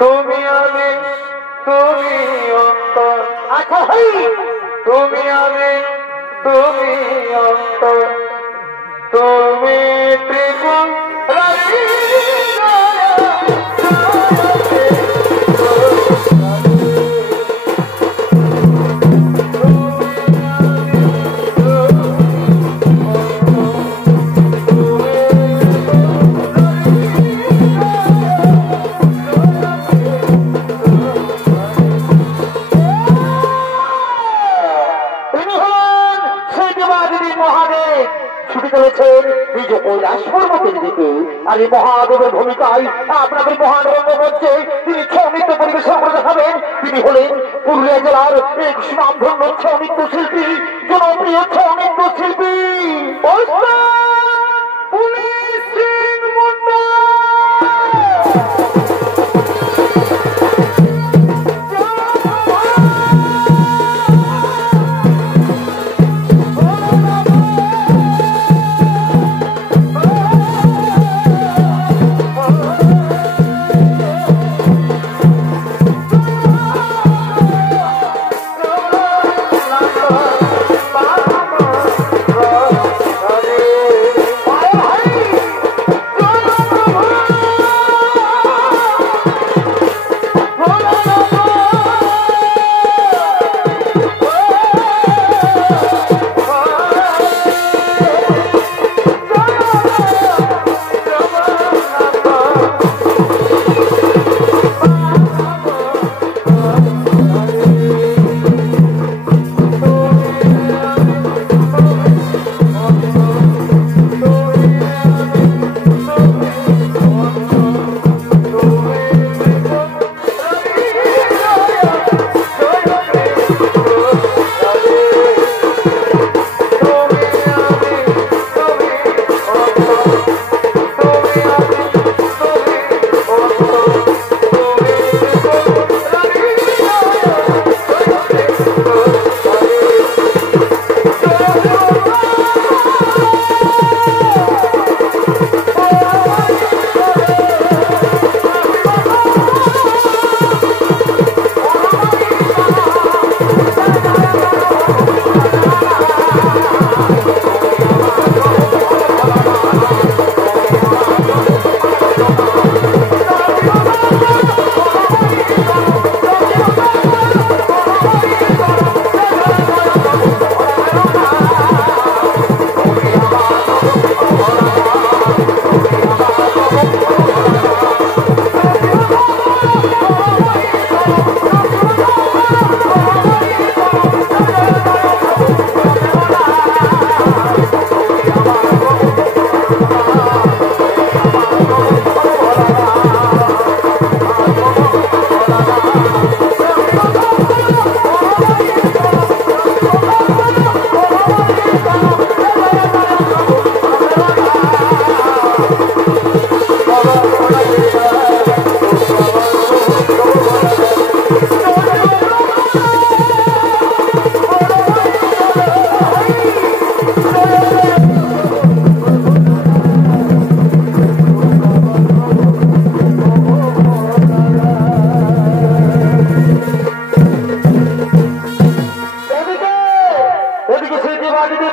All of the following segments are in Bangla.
তুমি আমি তুমি অন্তর, আচ্ছা ভাই, তুমি আমি তুমি অন্তর, তুমি ত্রিগুণ রাজি। আর এই মহাদেবের ভূমিকায় আপনাদের মহান রঙ্গমঞ্চে তিনি ছৌ নৃত্য পরিবেশন করে দেখাবেন। তিনি হলেন পুরুলিয়া জেলার এক সুনামধন্য ছৌ নৃত্য শিল্পী, জনপ্রিয় ছৌ নৃত্য শিল্পী পুলিশ সিং মুন্ডা।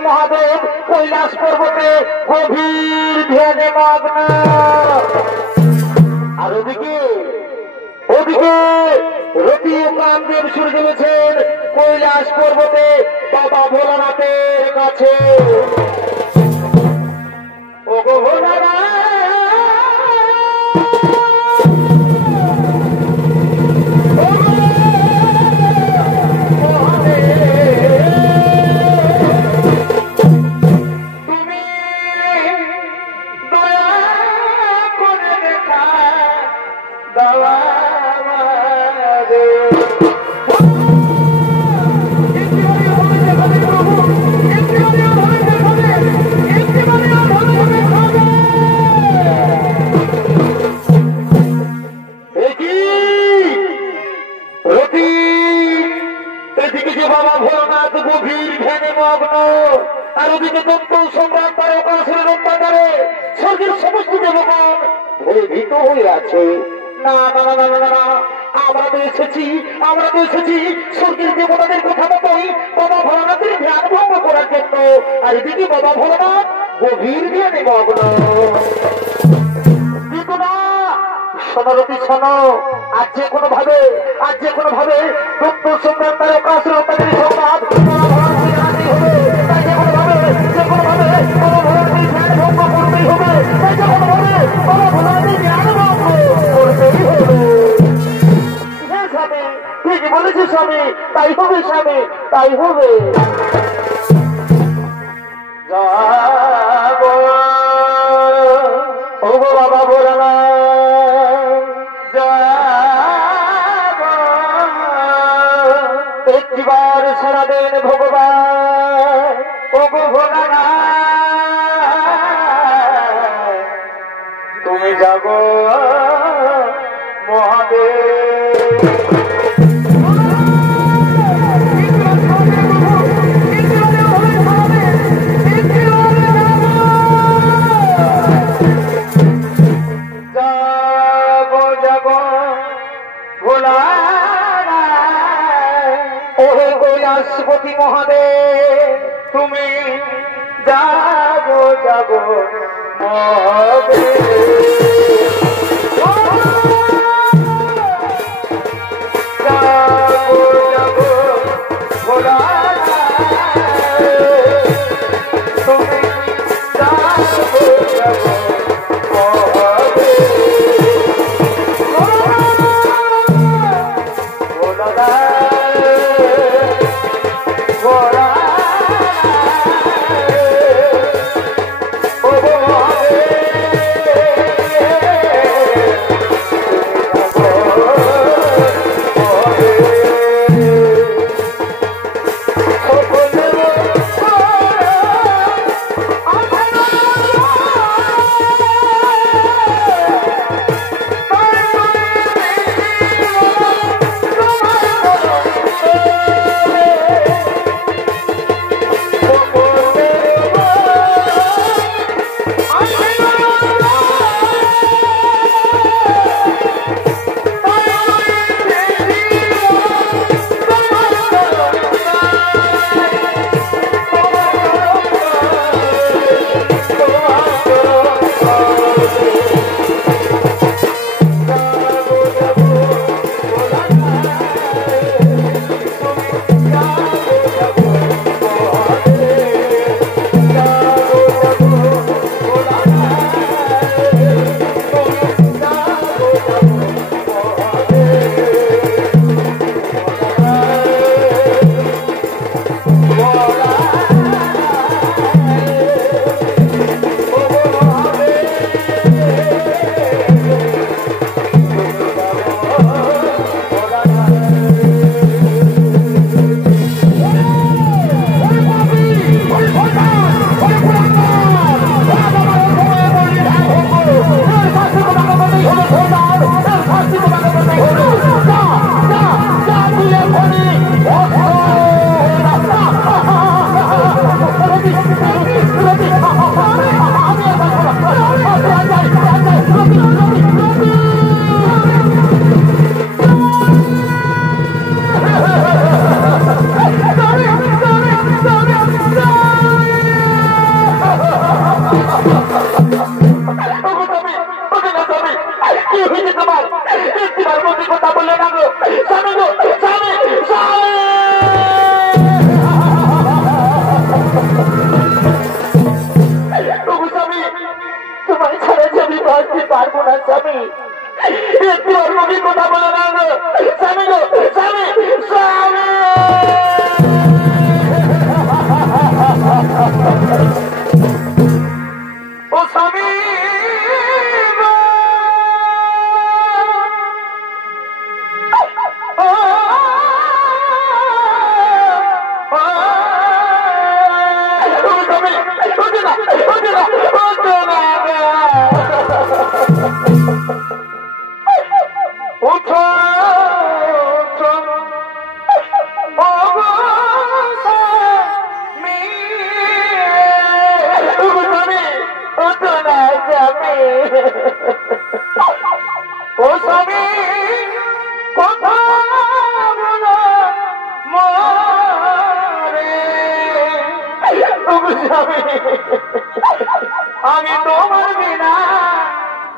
মহাদেব কৈলাস পর্বতে গভীর ধ্যানে মগ্ন। আর ওদিকে ওদিকে রতি ও কামদেব সূর্য গেছেন কৈলাস পর্বতে বাবা ভোলানাথের কাছে। ও গো ভোলানাথ, বাবা ভোলানাথ গভীর ধ্যানে মগ্ন। আর ওদিকে দন্ত সম্রাট তারকাসুরের অত্যাচারে স্বর্গের সমস্ত দেবগণ ভয়ে ভীত হয়ে আছে। না না না না না না, আমরা তো এসেছি স্বর্গের দেবতাদের কথা মতোই বাবা ভোলানাথের ধ্যান ভঙ্গ করার জন্য। আর এদিকে বাবা ভোলানাথ গভীর ধ্যানে মগ্ন। কিন্তু না, সোনারতি শোনো, আজ যে কোনো ভাবে দত্ত সম্রাট তারকাসুর হত্যাকারী সংবাদ বাবা ভোলানাথকে জানাতেই হবে। তাই যে কোনো ভাবে বাবা ভোলানাথের ধ্যান ভঙ্গ করতেই হবে। তাই যে কোনো ভাবে বাবা ভোলানাথের ধ্যান ভঙ্গ করতেই হবে। ঠিক বলেছে স্বামী, তাই হবে স্বামী, তাই হবে। যাবো ও বাবা ভোলানাথ, যাবো একটিবার সারা দিন ভগবান ও গো ভোলানাথ, তুমি যাবো মহাদেব। কৈলাসপতি মহাদেব, তুমি যাবো মহাদেব। ও স্বামী কথা বলো মরে স্বামী আমি তোমার বিনা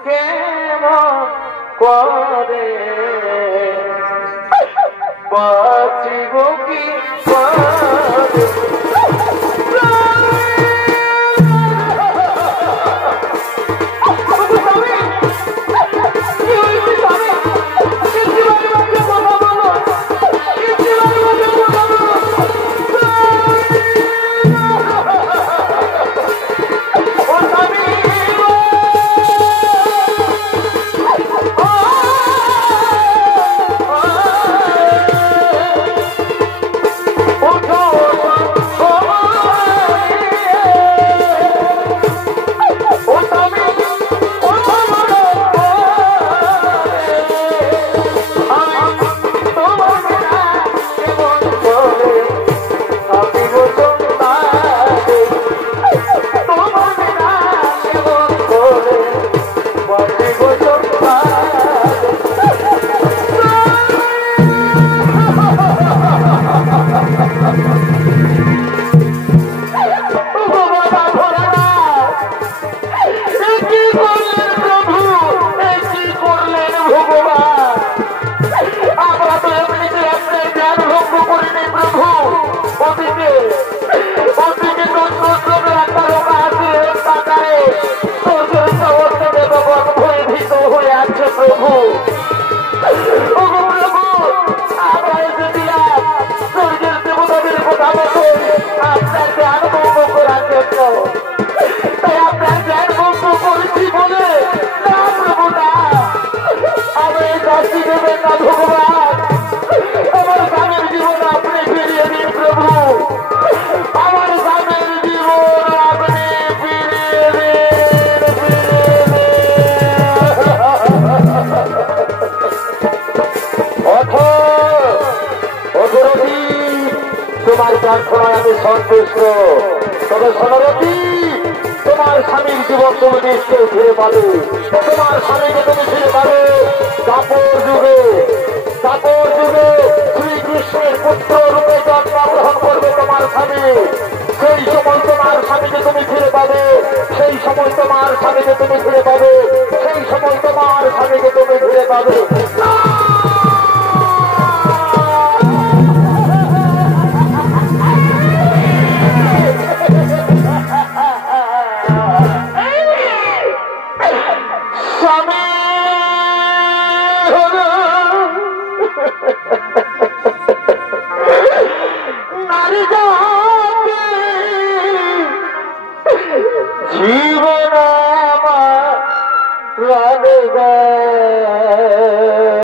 কেমন করে বাঁচিব কি তোমার প্রার্থনায় আমি সন্তুষ্ট। তবে সনরতি তোমার স্বামীর জীবন তুমি নিশ্চয় ফিরে পাবে। তোমার স্বামীকে তুমি ফিরে পাবে দাপর যুগে। দাপর যুগে শ্রীকৃষ্ণের পুত্র রূপে জন্মগ্রহণ করবে তোমার স্বামী। সেই সময় তোমার স্বামীকে তুমি ফিরে পাবে। সেই সময় তোমার স্বামীকে তুমি ফিরে পাবে। সেই সময় তোমার স্বামীকে তুমি ফিরে পাবে। জীবন আমার